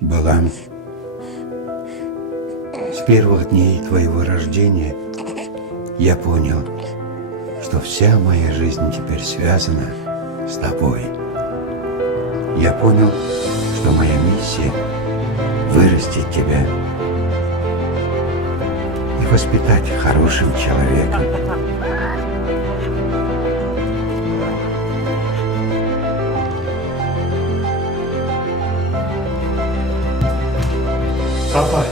Балам, с первых дней твоего рождения я понял, что вся моя жизнь теперь связана с тобой. Я понял, что моя миссия — вырастить тебя и воспитать хорошим человеком. Папа,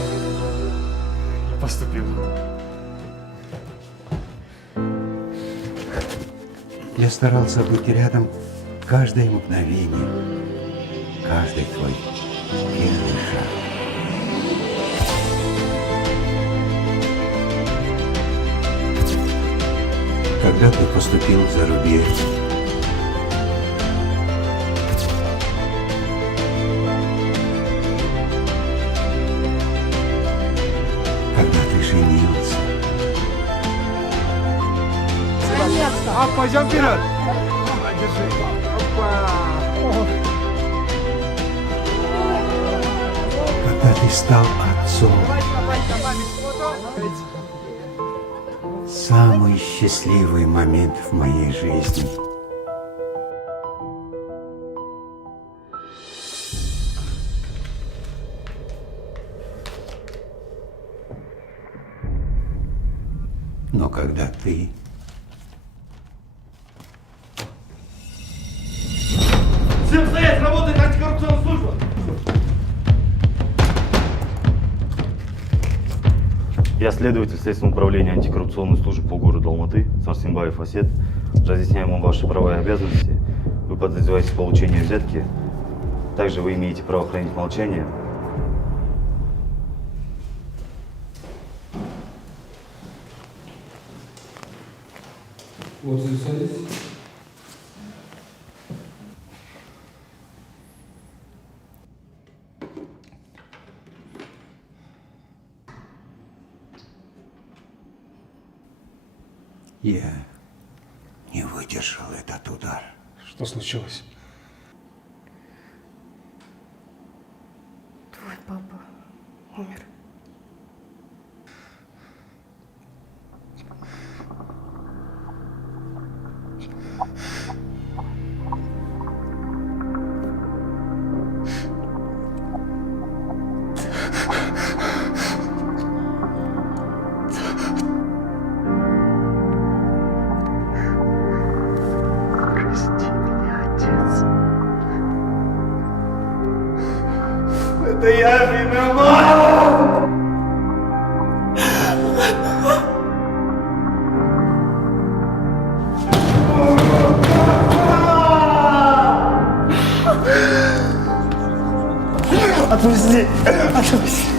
я поступил. Я старался быть рядом каждое мгновение, каждый твой первый шаг. Когда ты поступил за рубеж, когда ты женился, А, пойдем вперед! Держи. Опа! когда ты стал отцом, самый счастливый момент в моей жизни. Но когда ты Всем стоять! Работает антикоррупционная служба! Я следователь Следственного управления антикоррупционной службы по городу Алматы, Сарсенбаев Асет. Разъясняем вам ваши права и обязанности. Вы подозреваетесь в получении взятки. Также вы имеете право хранить молчание. Вот записались. я не выдержал этот удар. Что случилось? Твой папа умер. Прости меня, отец. Это я виноват! Отпусти! Отпусти!